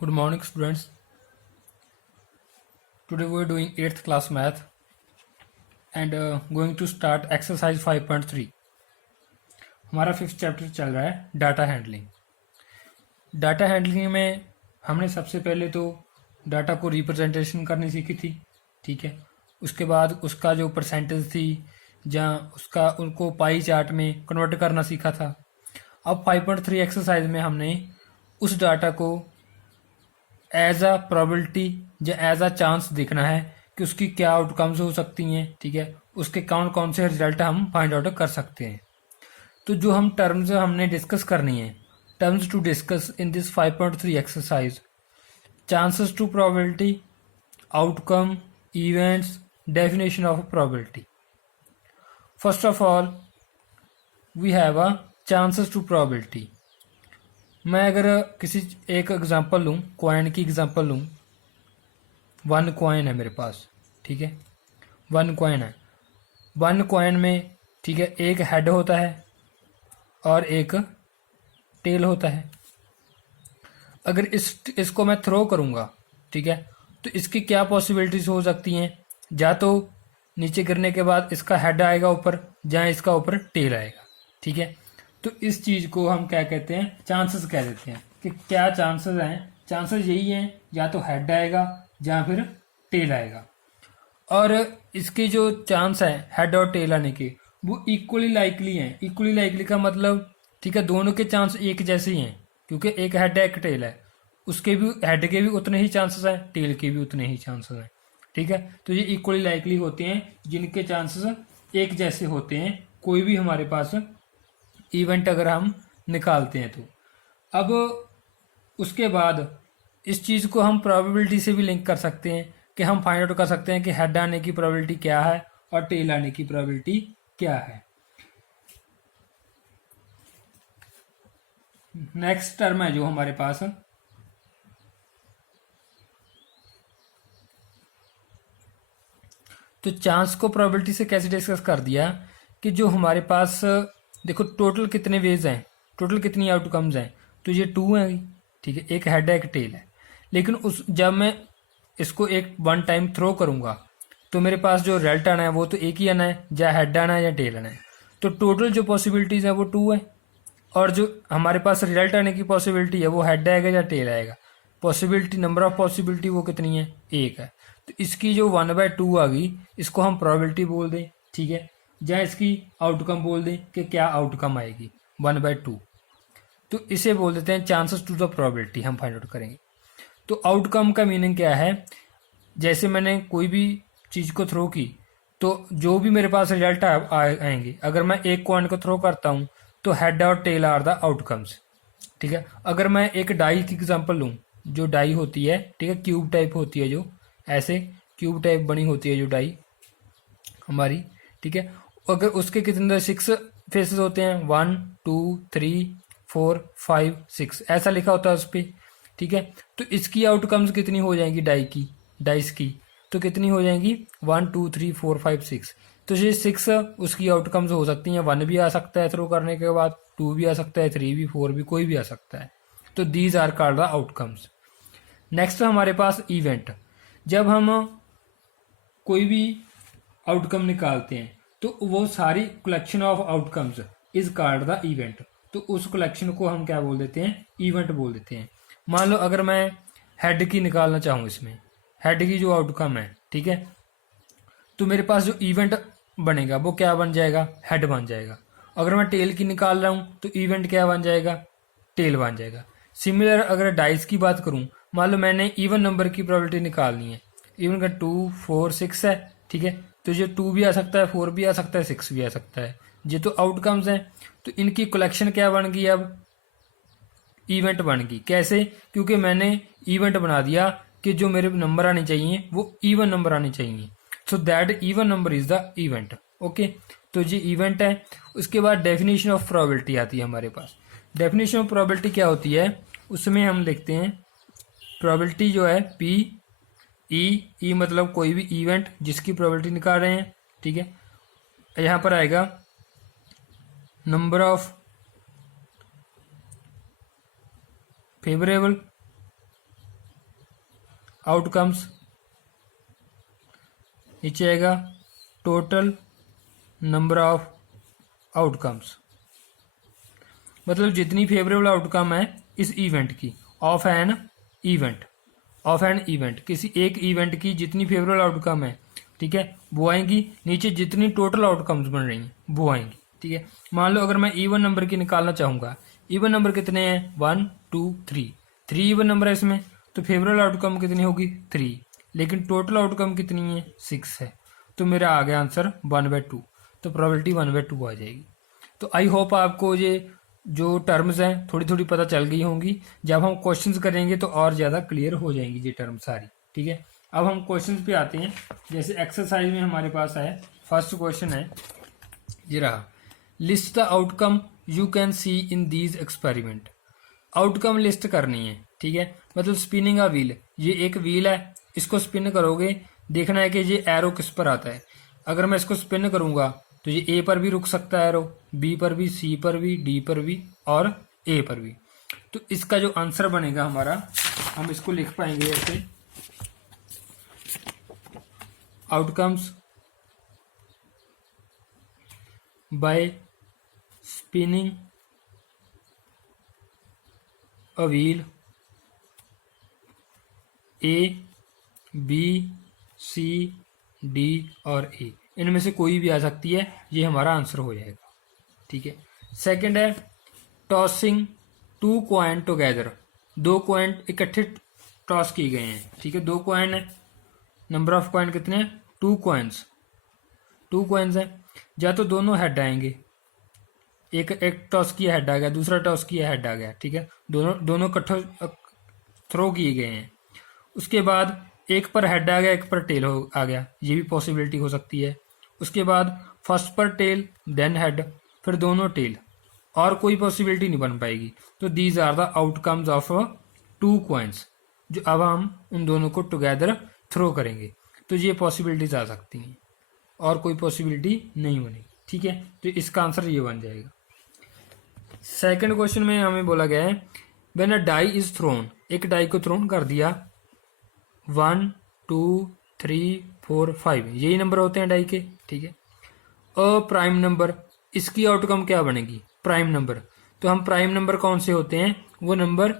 Good morning, students. Today we are doing 8th class math and going to start exercise 5.3. हमारा 5th chapter चल रहा है data handling. Data handling में हमने सबसे पहले तो डाटा को रिप्रेजेंटेशन करनी सीखी थी, ठीक है। उसके बाद उसका जो परसेंटेज थी जहाँ उसका उनको पाई चार्ट में कन्वर्ट करना सीखा था। अब 5.3 एक्सरसाइज में हमने उस डाटा को एज अ प्रोबेबिलिटी या एज अ चांस देखना है कि उसकी क्या आउटकम्स हो सकती हैं, ठीक है। उसके कौन कौन से रिजल्ट हम फाइंड आउट कर सकते हैं। तो जो हम टर्म्स हमने डिस्कस करनी है, terms to discuss in this 5.3 exercise: chances to probability, outcome, events, definition of probability. First of all we have a chances to probability. मैं अगर किसी एक एग्जांपल लूँ, कॉइन की एग्जांपल लूँ, 1 कॉइन है मेरे पास, ठीक है। 1 कॉइन है, 1 कॉइन में, ठीक है, एक हेड होता है और एक टेल होता है। अगर इसको मैं थ्रो करूँगा, ठीक है, तो इसकी क्या पॉसिबिलिटीज हो सकती हैं। या तो नीचे गिरने के बाद इसका हेड आएगा ऊपर, जहाँ इसका ऊपर टेल आएगा, ठीक है। तो इस चीज़ को हम क्या कहते हैं, चांसेस कह देते हैं कि क्या चांसेस हैं। चांसेस यही हैं, या तो हेड आएगा या फिर टेल आएगा। और इसके जो चांस है हेड और टेल आने के, वो इक्वली लाइकली हैं। इक्वली लाइकली का मतलब, ठीक है, दोनों के चांस एक जैसे ही हैं, क्योंकि एक हेड है एक टेल है। उसके भी हेड के भी उतने ही चांसेस हैं, टेल के भी उतने ही चांसेस हैं, ठीक है। तो ये इक्वली लाइकली होते हैं जिनके चांसेस एक जैसे होते हैं कोई भी हमारे पास इवेंट अगर हम निकालते हैं तो। अब उसके बाद इस चीज़ को हम प्रोबेबिलिटी से भी लिंक कर सकते हैं कि हम फाइंड आउट कर सकते हैं कि हेड आने की प्रोबेबिलिटी क्या है और टेल आने की प्रोबेबिलिटी क्या है। नेक्स्ट टर्म है जो हमारे पास, तो चांस को प्रोबेबिलिटी से कैसे डिस्कस कर दिया कि जो हमारे पास, देखो टोटल कितने वेज हैं, टोटल कितनी आउटकम्स हैं, तो ये 2 हैं, ठीक है। एक हेड है एक टेल है। लेकिन उस जब मैं इसको एक 1 टाइम थ्रो करूंगा तो मेरे पास जो रिजल्ट आना है वो तो एक ही आना है, या हेड आना है या टेल आना है। तो टोटल जो पॉसिबिलिटीज है वो 2 है, और जो हमारे पास रिजल्ट आने की पॉसिबिलिटी है वो हेड आएगा या टेल आएगा। पॉसिबिलिटी, नंबर ऑफ पॉसिबिलिटी वो कितनी है, एक है। तो इसकी जो 1/2 आ गई, इसको हम प्रोबेबिलिटी बोल दें, ठीक है। या इसकी आउटकम बोल दें कि क्या आउटकम आएगी, 1/2। तो इसे बोल देते हैं चांसेस टू द प्रोबेबिलिटी, हम फाइंड आउट करेंगे। तो आउटकम का मीनिंग क्या है, जैसे मैंने कोई भी चीज़ को थ्रो की तो जो भी मेरे पास रिजल्ट आएंगे, अगर मैं एक कॉइन को थ्रो करता हूँ तो हेड और टेल आर द आउटकम्स, ठीक है। अगर मैं एक डाई की एग्जांपल लूँ, जो डाई होती है, ठीक है, क्यूब टाइप होती है, जो ऐसे क्यूब टाइप बनी होती है जो डाई हमारी, ठीक है। अगर उसके कितने 6 फेसेस होते हैं, 1 2 3 4 5 6 ऐसा लिखा होता है उस पर, ठीक है। तो इसकी आउटकम्स कितनी हो जाएंगी डाई की, डाइस की, तो कितनी हो जाएंगी 1 2 3 4 5 6। तो ये 6 उसकी आउटकम्स हो सकती हैं। 1 भी आ सकता है थ्रो करने के बाद, 2 भी आ सकता है, 3 भी, 4 भी, कोई भी आ सकता है। तो these are called the outcomes. Next हमारे पास इवेंट। जब हम कोई भी आउटकम निकालते हैं तो वो सारी collection of outcomes is called the event. तो उस कलेक्शन को हम क्या बोल देते हैं, इवेंट बोल देते हैं। मान लो अगर मैं हेड की निकालना चाहूँ, इसमें हेड की जो आउटकम है, ठीक है, तो मेरे पास जो इवेंट बनेगा वो क्या बन जाएगा, हेड बन जाएगा। अगर मैं टेल की निकाल रहा हूँ तो इवेंट क्या बन जाएगा, टेल बन जाएगा। सिमिलर अगर डाइस की बात करूँ, मान लो मैंने इवन नंबर की प्रोबेबिलिटी निकालनी है, इवन का 2 4 6 है, ठीक है। तो ये 2 भी आ सकता है, 4 भी आ सकता है, 6 भी आ सकता है। ये तो आउटकम्स हैं। तो इनकी कलेक्शन क्या बन गई, अब इवेंट बन गई। कैसे, क्योंकि मैंने इवेंट बना दिया कि जो मेरे नंबर आने चाहिए वो इवन नंबर आने चाहिए। So that even number is the event. Okay, तो ये इवेंट है। उसके बाद डेफिनेशन ऑफ प्रोबेबिलिटी आती है हमारे पास। डेफिनेशन ऑफ प्रोबेबिलिटी क्या होती है, उसमें हम लिखते हैं प्रोबेबिलिटी जो है पी ई मतलब कोई भी इवेंट जिसकी प्रोबेबिलिटी निकाल रहे हैं, ठीक है। यहाँ पर आएगा नंबर ऑफ फेवरेबल आउटकम्स, नीचे आएगा टोटल नंबर ऑफ आउटकम्स, मतलब जितनी फेवरेबल आउटकम है इस इवेंट की, of an event, of an event, किसी एक इवेंट की जितनी फेवरेबल आउटकम है, ठीक है, वो आएंगी। नीचे जितनी टोटल आउटकम्स बन रही हैं वो आएंगी, ठीक है। मान लो अगर मैं इवन नंबर की निकालना चाहूँगा, इवन नंबर कितने हैं, 1 2 3, 3 इवन नंबर है इसमें, तो फेवरेबल आउटकम कितनी होगी 3, लेकिन टोटल आउटकम कितनी है 6 है, तो मेरा आ गया आंसर 1/2, तो प्रोबेबिलिटी 1/2 आ जाएगी। तो आई होप आपको ये जो टर्म्स हैं थोड़ी थोड़ी पता चल गई होंगी, जब हम क्वेश्चंस करेंगे तो और ज़्यादा क्लियर हो जाएंगी ये टर्म सारी, ठीक है। अब हम क्वेश्चंस पे आते हैं। जैसे एक्सरसाइज में हमारे पास है, फर्स्ट क्वेश्चन है ये रहा, list the outcome you can see in these experiment. Outcome list करनी है, ठीक है, मतलब स्पिनिंग अ व्हील, ये एक व्हील है, इसको स्पिन करोगे, देखना है कि ये एरो किस पर आता है। अगर मैं इसको स्पिन करूंगा तो ये ए पर भी रुक सकता है एरो, बी पर भी, सी पर भी, डी पर भी और ए पर भी। तो इसका जो आंसर बनेगा हमारा, हम इसको लिख पाएंगे ऐसे, outcomes by spinning a wheel A B C D और ए, इनमें से कोई भी आ सकती है, ये हमारा आंसर हो जाएगा, ठीक है। सेकंड है टॉसिंग 2 कॉइन टुगेदर, 2 कॉइन इकट्ठे टॉस किए गए हैं, ठीक है, 2 कॉइन है, नंबर ऑफ कॉइन कितने हैं 2 कॉइन्स, 2 कॉइन्स है, या तो दोनों हेड आएंगे, एक टॉस किया हेड आ गया, दूसरा टॉस किया हेड आ गया, ठीक है, दोनों इकट्ठे थ्रो किए गए हैं। उसके बाद एक पर हेड आ गया, एक पर टेल आ गया, ये भी पॉसिबिलिटी हो सकती है। उसके बाद फर्स्ट पर टेल देन हेड, फिर दोनों टेल, और कोई पॉसिबिलिटी नहीं बन पाएगी। तो these are the outcomes of 2 coins, जो अब हम उन दोनों को टुगेदर थ्रो करेंगे, तो ये पॉसिबिलिटीज आ सकती हैं, और कोई पॉसिबिलिटी नहीं बनेगी, ठीक है। तो इसका आंसर ये बन जाएगा। सेकंड क्वेश्चन में हमें बोला गया है when a die is thrown, एक डाई को थ्रोन कर दिया, 1 2 3 4 5, यही नंबर होते हैं डाई के, ठीक है। अ प्राइम नंबर, इसकी आउटकम क्या बनेगी प्राइम नंबर, तो हम प्राइम नंबर कौन से होते हैं, वो नंबर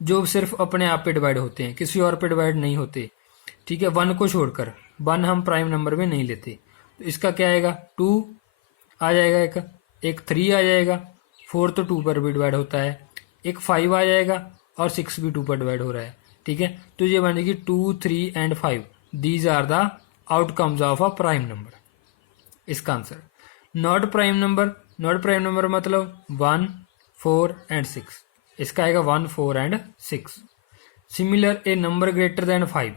जो सिर्फ अपने आप पे डिवाइड होते हैं, किसी और पे डिवाइड नहीं होते, ठीक है, 1 को छोड़कर, 1 हम प्राइम नंबर में नहीं लेते। तो इसका क्या आएगा 2 आ जाएगा, एक 3 आ जाएगा, 4 तो 2 पर भी डिवाइड होता है, एक 5 आ जाएगा और 6 भी 2 पर डिवाइड हो रहा है, ठीक है। तो ये बनेगी 2 3 and 5, these are the outcomes of a prime number, इसका answer. Not prime number, not prime number मतलब 1 4 एंड 6, इसका आएगा 1 4 and 6। Similar a number greater than 5,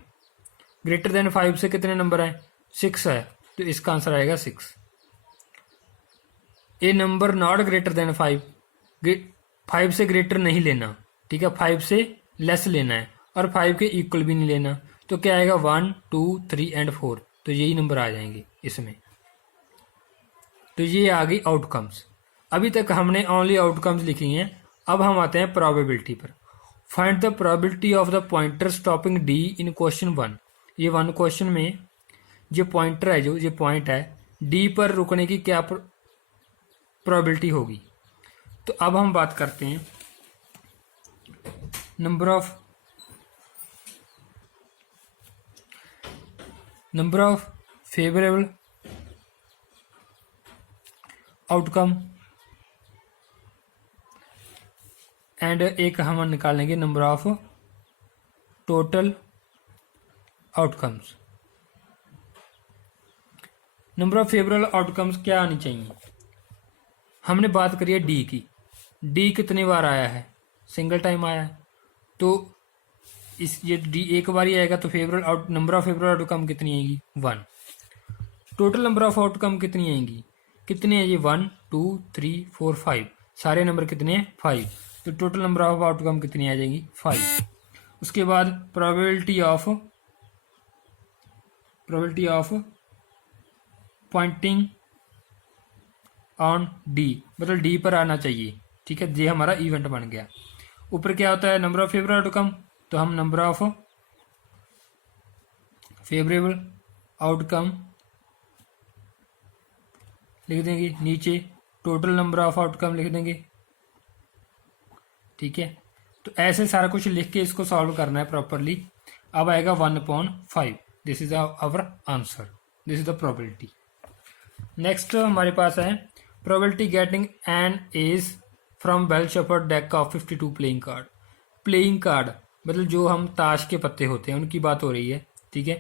greater than 5 से कितने नंबर हैं 6 है, तो इसका आंसर आएगा 6। ए नंबर नॉट ग्रेटर देन 5, 5 से ग्रेटर नहीं लेना, ठीक है, 5 से लेस लेना है, और 5 के इक्वल भी नहीं लेना, तो क्या आएगा 1 2 3 एंड 4, तो यही नंबर आ जाएंगे इसमें। तो ये आ गई आउटकम्स। अभी तक हमने ओनली आउटकम्स लिखी हैं, अब हम आते हैं प्रोबेबिलिटी पर। Find the probability of the pointer stopping D in question 1। ये 1 क्वेश्चन में जो पॉइंटर है, जो ये पॉइंट है डी पर रुकने की क्या प्रोबेबिलिटी होगी। तो अब हम बात करते हैं number of favourable outcome, and एक हम निकालेंगे number of total outcomes. Number of favourable outcomes क्या आनी चाहिए, हमने बात करी है डी की, डी कितनी बार आया है, सिंगल टाइम आया है, तो इस ये डी एक बार ही आएगा, तो favourable number of favourable outcome कितनी आएगी 1। टोटल नंबर ऑफ आउटकम कितनी आएंगी, कितने हैं ये 1 2 3 4 5, सारे नंबर कितने हैं 5, तो टोटल नंबर ऑफ आउटकम कितनी आ जाएंगी 5। उसके बाद probability of pointing on D, मतलब डी पर आना चाहिए, ठीक है, ये हमारा इवेंट बन गया। ऊपर क्या होता है नंबर ऑफ फेवरेबल आउटकम, तो हम नंबर ऑफ फेवरेबल आउटकम लिख देंगे, नीचे टोटल नंबर ऑफ आउटकम लिख देंगे। ठीक है, तो ऐसे सारा कुछ लिख के इसको सॉल्व करना है प्रॉपरली। अब आएगा 1/5, this is our answer, this is the probability. Next हमारे पास है probability getting an ace from well shuffled deck of 52 playing card. Playing card मतलब जो हम ताश के पत्ते होते हैं उनकी बात हो रही है। ठीक है,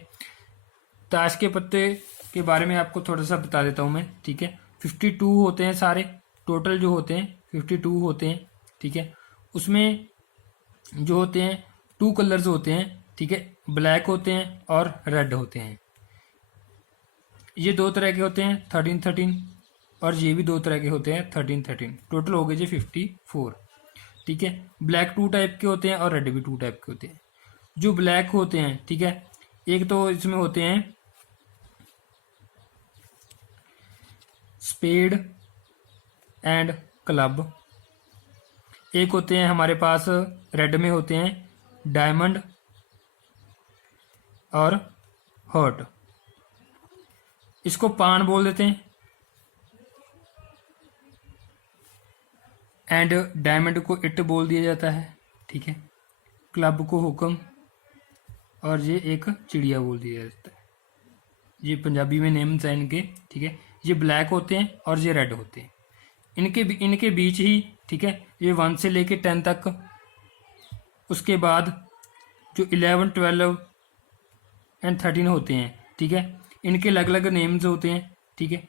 ताश के पत्ते के बारे में आपको थोड़ा सा बता देता हूँ मैं। ठीक है, 52 होते हैं सारे, टोटल जो होते हैं 52 होते हैं। ठीक है, उसमें जो होते हैं 2 कलर्स होते हैं। ठीक है, ब्लैक होते हैं और रेड होते हैं। ये 2 तरह के होते हैं 13-13, और ये भी 2 तरह के होते हैं 13-13। टोटल हो गए जी 54। ठीक है, ब्लैक 2 टाइप के होते हैं और रेड भी 2 टाइप के होते हैं। जो ब्लैक होते हैं, ठीक है, एक तो इसमें होते हैं स्पेड एंड क्लब, एक होते हैं हमारे पास रेड में होते हैं डायमंड और हर्ट। इसको पान बोल देते हैं, एंड डायमंड को इट बोल दिया जाता है। ठीक है, क्लब को हुक्म, और ये एक चिड़िया बोल दिया जाता है। ये पंजाबी में नेम्स हैं इनके। ठीक है, ये ब्लैक होते हैं और ये रेड होते हैं। इनके बीच ही, ठीक है, ये 1 से लेके 10 तक, उसके बाद जो 11, 12 एंड 13 होते हैं। ठीक है, इनके अलग अलग नेम्स होते हैं। ठीक है,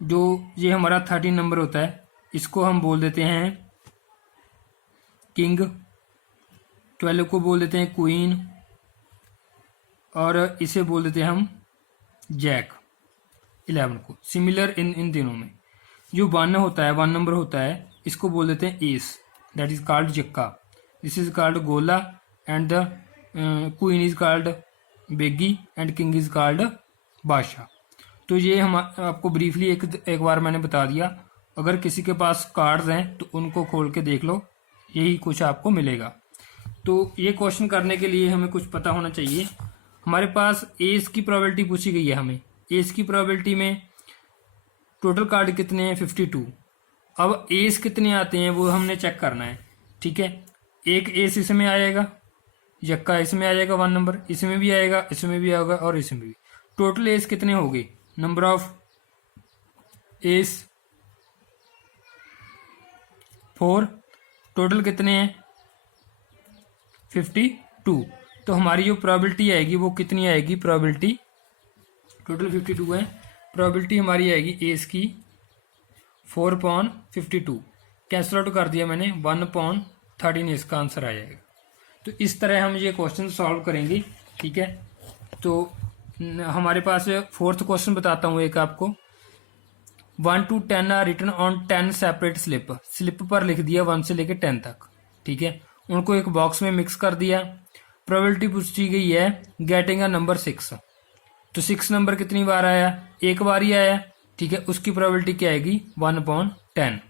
जो ये हमारा 13 नंबर होता है इसको हम बोल देते हैं किंग, 12 को बोल देते हैं क्वीन, और इसे बोल देते हैं हम जैक, 11 को। सिमिलर इन दिनों में जो 1 होता है, 1 नंबर होता है, इसको बोल देते हैं एस, दैट इज कॉल्ड जक्का, दिस इज कॉल्ड गोला, and the queen is called बेगी, एंड किंग इज कॉल्ड बादशाह। तो ये हम आपको ब्रीफली एक बार मैंने बता दिया। अगर किसी के पास कार्ड्स हैं तो उनको खोल के देख लो, यही कुछ आपको मिलेगा। तो ये क्वेश्चन करने के लिए हमें कुछ पता होना चाहिए। हमारे पास एस की प्रोबेबिलिटी पूछी गई है हमें। एस की प्रोबेबिलिटी में टोटल कार्ड कितने हैं 52। अब एस कितने आते हैं वो हमने चेक करना है। ठीक है, एक एस इसमें आएगा, जक्का इसमें आ जाएगा 1 नंबर, इसमें भी आएगा, इसमें भी आएगा और इसमें भी। टोटल एस कितने हो गए, नंबर ऑफ एस 4, टोटल कितने हैं 52। तो हमारी जो प्रोबेबिलिटी आएगी वो कितनी आएगी, प्रोबेबिलिटी टोटल 52 है, प्रोबेबिलिटी हमारी आएगी एस की 4/52। कैंसल आउट कर दिया मैंने, 1/13 इसका आंसर आ जाएगा। तो इस तरह हम ये क्वेश्चन सॉल्व करेंगे। ठीक है, तो हमारे पास 4th क्वेश्चन बताता हूँ एक आपको। 1 to 10 are written on 10 separate slip. Slip पर लिख दिया 1 से लेकर 10 तक। ठीक है, उनको एक बॉक्स में मिक्स कर दिया। प्रोबेबिलिटी पूछी गई है गेटिंग अ नंबर 6। तो 6 नंबर कितनी बार आया, एक बार ही आया। ठीक है, उसकी प्रोबेबिलिटी क्या आएगी 1/10।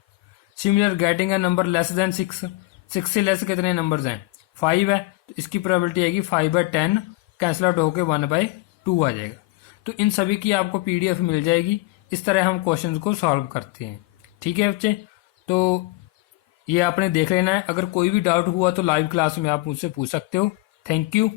Similar getting a number less than 6। 6 से लेस कितने नंबर्स हैं, 5 है, तो इसकी प्रोबेबिलिटी आएगी 5/10, कैंसल आउट होकर 1/2 आ जाएगा। तो इन सभी की आपको PDF मिल जाएगी। इस तरह हम क्वेश्चन को सॉल्व करते हैं। ठीक है बच्चे, तो ये आपने देख लेना है। अगर कोई भी डाउट हुआ तो लाइव क्लास में आप मुझसे पूछ सकते हो। Thank you.